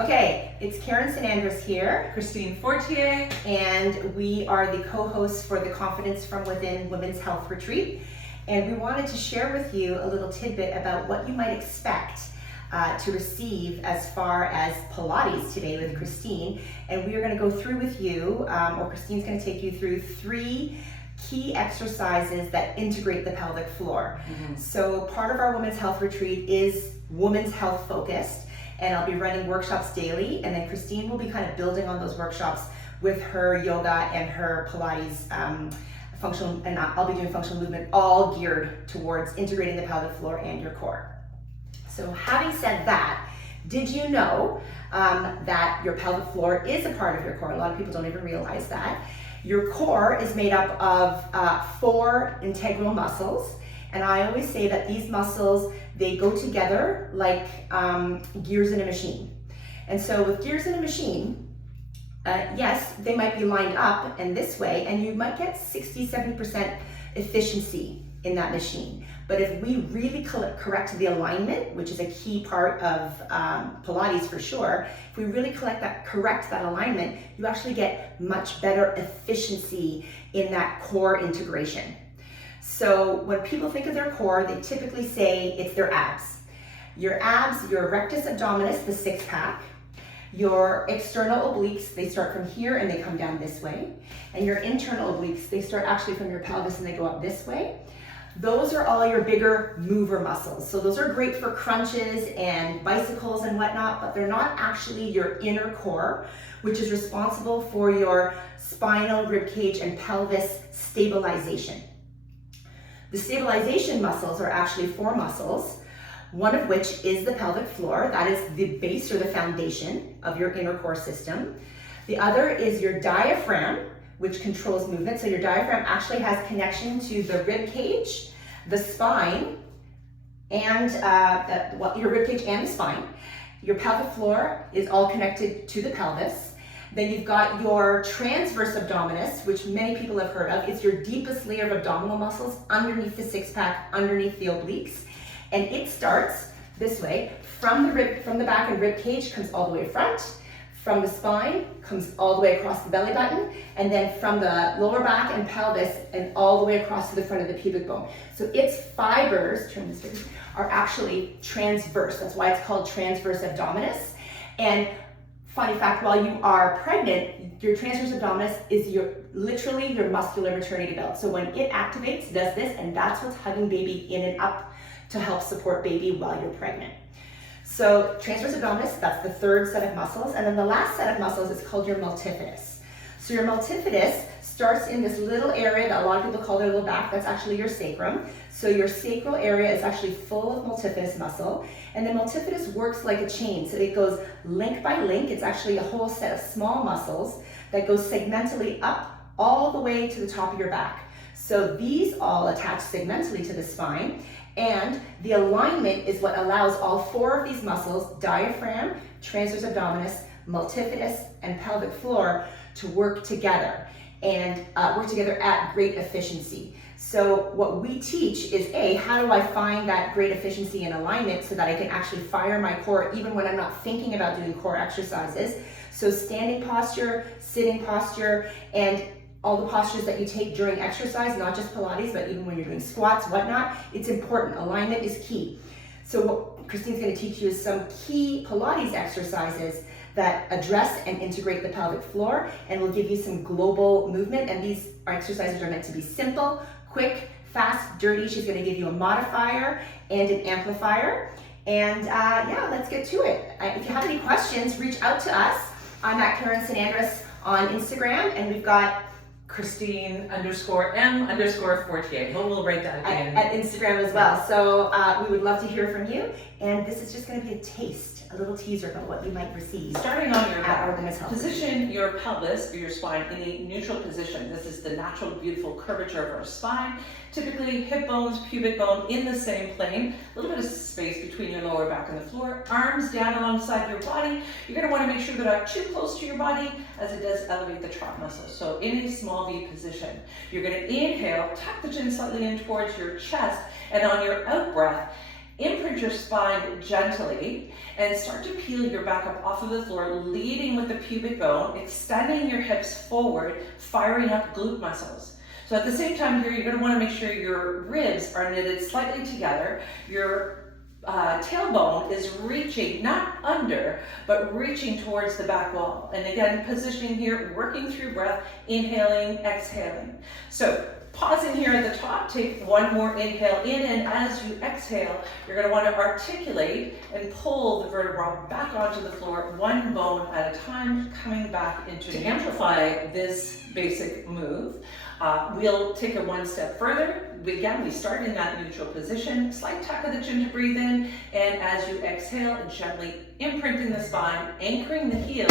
Okay, it's Karen St. Andrews here. Christine Fortier. And we are the co-hosts for the Confidence from Within Women's Health Retreat. And we wanted to share with you a little tidbit about what you might expect to receive as far as Pilates today with Christine. And we are going to go through with you, or Christine's going to take you through 3 key exercises that integrate the pelvic floor. So part of our Women's Health Retreat is women's health focused. And I'll be running workshops daily, and then Christine will be kind of building on those workshops with her yoga and her Pilates functional, and I'll be doing functional movement, all geared towards integrating the pelvic floor and your core. So having said that, did you know that your pelvic floor is a part of your core? A lot of people don't even realize that. Your core is made up of 4 integral muscles. And I always say that these muscles, they go together like gears in a machine. And so with gears in a machine, yes, they might be lined up and this way, and you might get 60-70% efficiency in that machine. But if we really correct the alignment, which is a key part of Pilates for sure, if we really correct that alignment, you actually get much better efficiency in that core integration. So when people think of their core, they typically say it's their abs. Your abs, your rectus abdominis, the 6-pack, your external obliques, they start from here and they come down this way. And your internal obliques, they start actually from your pelvis and they go up this way. Those are all your bigger mover muscles. So those are great for crunches and bicycles and whatnot, but they're not actually your inner core, which is responsible for your spinal, rib cage, and pelvis stabilization. The stabilization muscles are actually 4 muscles, one of which is the pelvic floor. That is the base or the foundation of your inner core system. The other is your diaphragm, which controls movement. So your diaphragm actually has connection to the rib cage, the spine, and your rib cage and the spine. Your pelvic floor is all connected to the pelvis. Then you've got your transverse abdominis, which many people have heard of. It's your deepest layer of abdominal muscles underneath the 6-pack, underneath the obliques. And it starts this way, from the back and rib cage, comes all the way front, from the spine, comes all the way across the belly button, and then from the lower back and pelvis, and all the way across to the front of the pubic bone. So its fibers, are actually transverse. That's why it's called transverse abdominis. And funny fact, while you are pregnant, your transverse abdominis is literally your muscular maternity belt. So when it activates, it does this, and that's what's hugging baby in and up to help support baby while you're pregnant. So transverse abdominis, that's the 3rd set of muscles. And then the last set of muscles is called your multifidus. So your multifidus starts in this little area that a lot of people call their little back. That's actually your sacrum. So your sacral area is actually full of multifidus muscle. And the multifidus works like a chain. So it goes link by link. It's actually a whole set of small muscles that goes segmentally up all the way to the top of your back. So these all attach segmentally to the spine. And the alignment is what allows all 4 of these muscles, diaphragm, transverse abdominis, multifidus, and pelvic floor, to work together and work together at great efficiency. So what we teach is how do I find that great efficiency and alignment so that I can actually fire my core even when I'm not thinking about doing core exercises. So standing posture, sitting posture, and all the postures that you take during exercise, not just Pilates, but even when you're doing squats, whatnot, it's important. Alignment is key. So what Christine's going to teach you is some key Pilates exercises that address and integrate the pelvic floor, and will give you some global movement. And these exercises are meant to be simple, quick, fast, dirty. She's going to give you a modifier and an amplifier. And let's get to it. If you have any questions, reach out to us. I'm at Karen St. Andrews on Instagram, and we've got Christine_M_Fortier. We'll write that again. At Instagram as well. So we would love to hear from you. And this is just going to be a taste, a little teaser about what you might receive. Starting on your back, Health. position your pelvis or your spine in a neutral position. This is the natural, beautiful curvature of our spine. Typically, hip bones, pubic bone in the same plane. A little bit of space between your lower back and the floor. Arms down alongside your body. You're going to want to make sure they're not too close to your body, as it does elevate the trap muscle. So in a small V position, you're going to inhale, tuck the chin slightly in towards your chest, and on your out breath, Imprint your spine gently and start to peel your back up off of the floor, leading with the pubic bone, extending your hips forward, firing up glute muscles. So at the same time here, you're going to want to make sure your ribs are knitted slightly together. Your tailbone is reaching, not under, but reaching towards the back wall. And again, positioning here, working through breath, inhaling, exhaling. So pausing here at the top, take one more inhale in, and as you exhale, you're going to want to articulate and pull the vertebra back onto the floor, one bone at a time, coming back into the amplify this basic move. We'll take it one step further. Again, we start in that neutral position, slight tuck of the chin to breathe in, and as you exhale, gently imprinting the spine, anchoring the heels,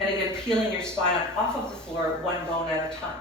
and again, peeling your spine up off of the floor, one bone at a time.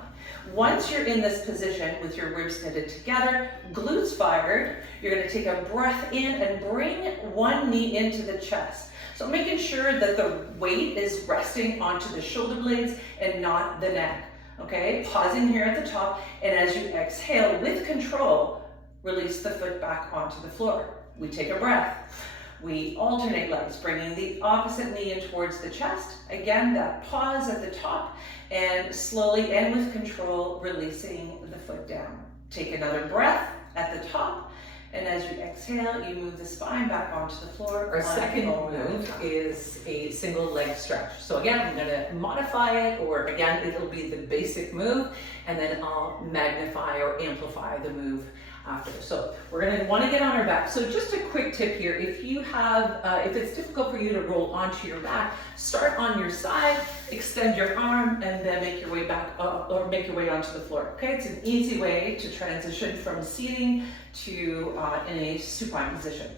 Once you're in this position with your ribs knitted together, glutes fired, you're going to take a breath in and bring one knee into the chest. So making sure that the weight is resting onto the shoulder blades and not the neck. Okay, pausing here at the top, and as you exhale with control, release the foot back onto the floor. We take a breath. We alternate legs, bringing the opposite knee in towards the chest. Again, that pause at the top, and slowly and with control, releasing the foot down. Take another breath at the top, and as you exhale, you move the spine back onto the floor. Our second move is a single leg stretch. So again, I'm going to modify it, or again, it'll be the basic move, and then I'll magnify or amplify the move after. So we're going to want to get on our back. So just a quick tip here, if you have, if it's difficult for you to roll onto your back, start on your side, extend your arm, and then make your way back up, or make your way onto the floor. Okay, it's an easy way to transition from seating to in a supine position.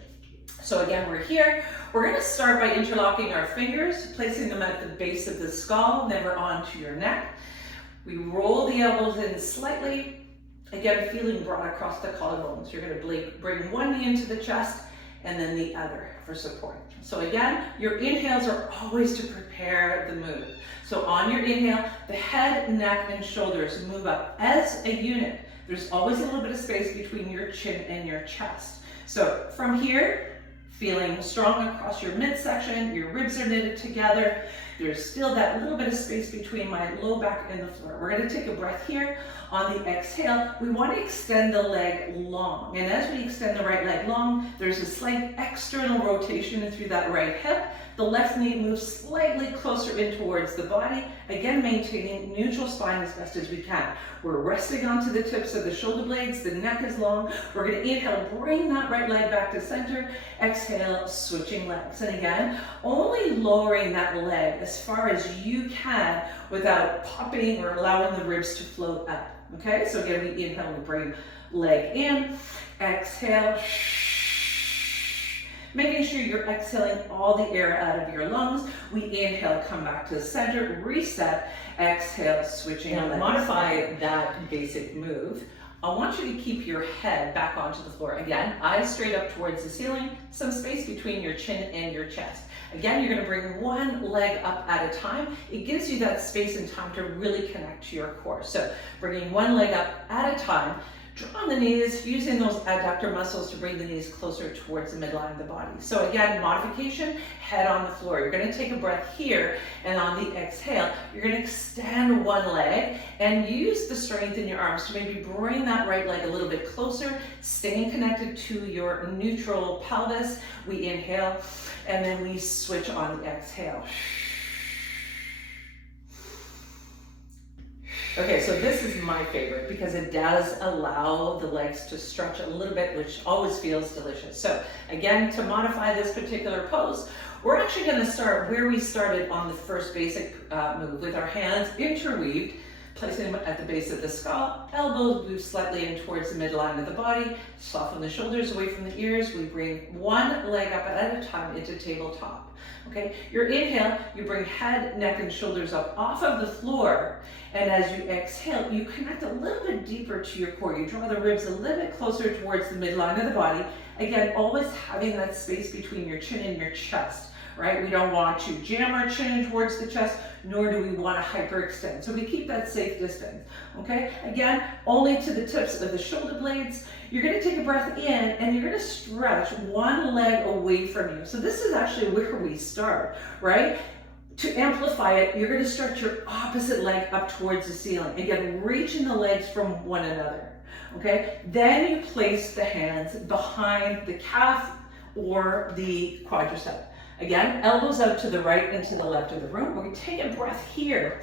So again, we're here. We're going to start by interlocking our fingers, placing them at the base of the skull, never onto your neck. We roll the elbows in slightly. Again, feeling broad across the collarbones. You're going to bring one knee into the chest and then the other for support. So again, your inhales are always to prepare the move. So on your inhale, the head, neck, and shoulders move up as a unit. There's always a little bit of space between your chin and your chest. So from here, feeling strong across your midsection, your ribs are knitted together. There's still that little bit of space between my low back and the floor. We're going to take a breath here. On the exhale, we want to extend the leg long. And as we extend the right leg long, there's a slight external rotation through that right hip. The left knee moves slightly closer in towards the body. Again, maintaining neutral spine as best as we can. We're resting onto the tips of the shoulder blades. The neck is long. We're going to inhale, bring that right leg back to center. Exhale, switching legs. And again, only lowering that leg as far as you can without popping or allowing the ribs to float up. Okay, so again, we inhale, we bring leg in, exhale, making sure you're exhaling all the air out of your lungs. We inhale, come back to the center, reset, exhale, switching legs. Now modify that basic move. I want you to keep your head back onto the floor. Again, eyes straight up towards the ceiling, some space between your chin and your chest. Again, you're going to bring one leg up at a time. It gives you that space and time to really connect to your core. So bringing one leg up at a time, draw on the knees, using those adductor muscles to bring the knees closer towards the midline of the body. So again, modification, head on the floor. You're going to take a breath here, and on the exhale, you're going to extend one leg and use the strength in your arms to maybe bring that right leg a little bit closer, staying connected to your neutral pelvis. We inhale, and then we switch on the exhale. Okay, so this is my favorite because it does allow the legs to stretch a little bit, which always feels delicious. So again, to modify this particular pose, we're actually going to start where we started on the first basic move, with our hands interweaved, placing them at the base of the skull, elbows move slightly in towards the midline of the body, soften the shoulders away from the ears. We bring one leg up at a time into tabletop. Okay, your inhale, you bring head, neck, and shoulders up off of the floor, and as you exhale, you connect a little bit deeper to your core. You draw the ribs a little bit closer towards the midline of the body. Again, always having that space between your chin and your chest. right? We don't want to jam our chin in towards the chest, nor do we want to hyperextend. So we keep that safe distance, okay? Again, only to the tips of the shoulder blades. You're going to take a breath in and you're going to stretch one leg away from you. So this is actually where we start, right? To amplify it, you're going to stretch your opposite leg up towards the ceiling. Again, reaching the legs from one another, okay? Then you place the hands behind the calf or the quadricep. Again, elbows out to the right and to the left of the room. We're going to take a breath here.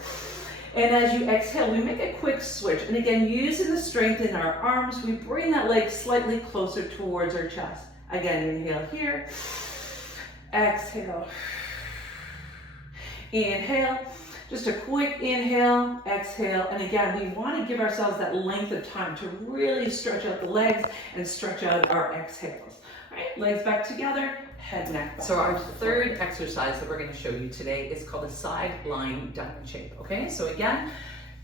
And as you exhale, we make a quick switch. And again, using the strength in our arms, we bring that leg slightly closer towards our chest. Again, inhale here. Exhale. Inhale. Just a quick inhale, exhale. And again, we want to give ourselves that length of time to really stretch out the legs and stretch out our exhales. All right, legs back together. Head, neck, back. So our third exercise that we're going to show you today is called a side lying diamond shape, okay? So again,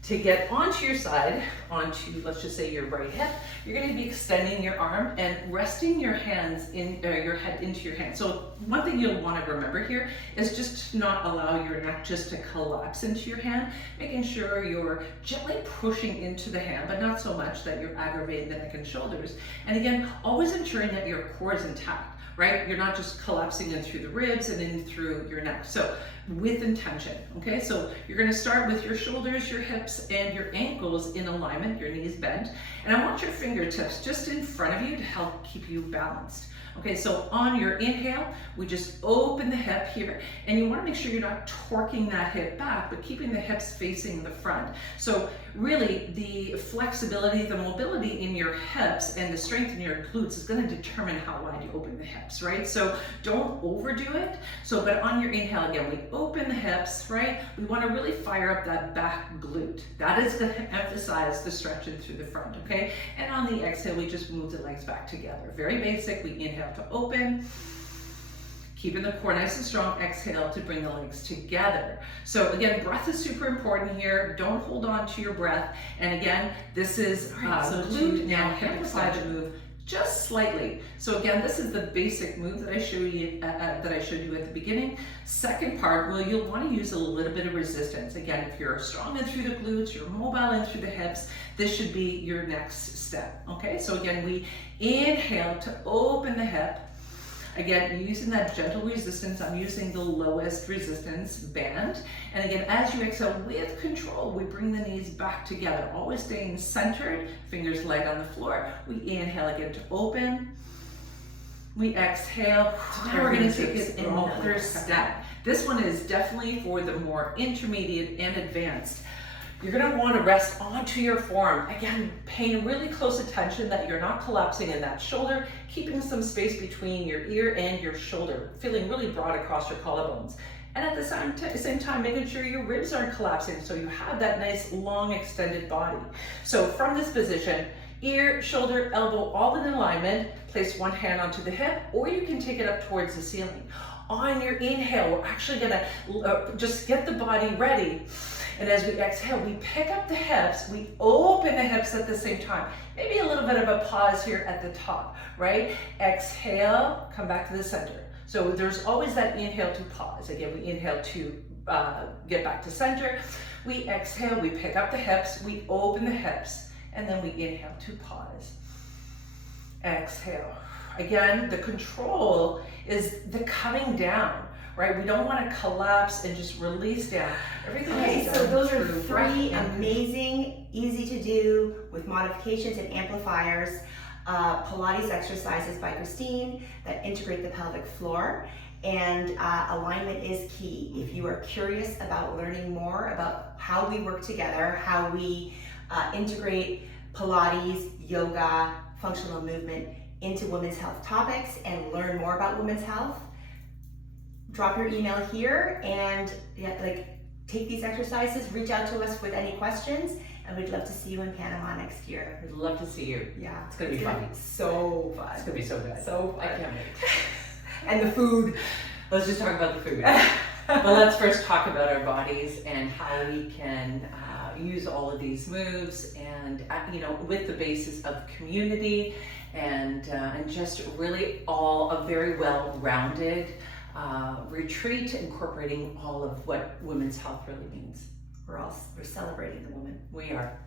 to get onto your side, onto, let's just say your right hip, you're going to be extending your arm and resting your hands in, your head into your hands. So one thing you'll want to remember here is just to not allow your neck just to collapse into your hand, making sure you're gently pushing into the hand, but not so much that you're aggravating the neck and shoulders. And again, always ensuring that your core is intact. Right? You're not just collapsing in through the ribs and in through your neck. So with intention, okay? So you're gonna start with your shoulders, your hips, and your ankles in alignment, your knees bent. And I want your fingertips just in front of you to help keep you balanced. Okay, so on your inhale, we just open the hip here, and you want to make sure you're not torquing that hip back, but keeping the hips facing the front. So really, the flexibility, the mobility in your hips and the strength in your glutes is going to determine how wide you open the hips, right? So don't overdo it. So, but on your inhale, again, we open the hips, right? We want to really fire up that back glute. That is going to emphasize the stretching through the front, okay? And on the exhale, we just move the legs back together. Very basic. We inhale to open, keeping the core nice and strong. Exhale to bring the legs together. So again, breath is super important here. Don't hold on to your breath. And again, this is so glute now and hip massage move just slightly. So again, this is the basic move that I showed you at the beginning. Second part, well, you'll want to use a little bit of resistance. Again, if you're strong in through the glutes, you're mobile in through the hips, this should be your next step. Okay, so again, we inhale to open the hip. Again, using that gentle resistance, I'm using the lowest resistance band. And again, as you exhale with control, we bring the knees back together, always staying centered, fingers light on the floor. We inhale again to open. We exhale. So now we're going to take it another step. This one is definitely for the more intermediate and advanced. You're going to want to rest onto your forearm. Again, paying really close attention that you're not collapsing in that shoulder, keeping some space between your ear and your shoulder, feeling really broad across your collarbones. And at the same time, making sure your ribs aren't collapsing so you have that nice long extended body. So from this position, ear, shoulder, elbow, all in alignment, place one hand onto the hip, or you can take it up towards the ceiling. On your inhale, we're actually gonna just get the body ready. And as we exhale, we pick up the hips, we open the hips at the same time. Maybe a little bit of a pause here at the top, right? Exhale, come back to the center. So there's always that inhale to pause. Again, we inhale to get back to center. We exhale, we pick up the hips, we open the hips, and then we inhale to pause. Exhale. Again, the control is the coming down, right? We don't want to collapse and just release down. Everything is done. So those are through three breath. amazing, easy to do with modifications and amplifiers, Pilates exercises by Christine that integrate the pelvic floor. And alignment is key. If you are curious about learning more about how we work together, how we integrate Pilates, yoga, functional movement into women's health topics and learn more about women's health, drop your email here and take these exercises, reach out to us with any questions, and we'd love to see you in Panama next year. We'd love to see you. Yeah, It's gonna be fun. So fun. It's gonna be so good. So I fun. can't wait. And the food. Let's just talk about the food. Well, let's first talk about our bodies and how we can use all of these moves, and with the basis of community and just really all a very well-rounded retreat incorporating all of what women's health really means. We're celebrating the woman. We are.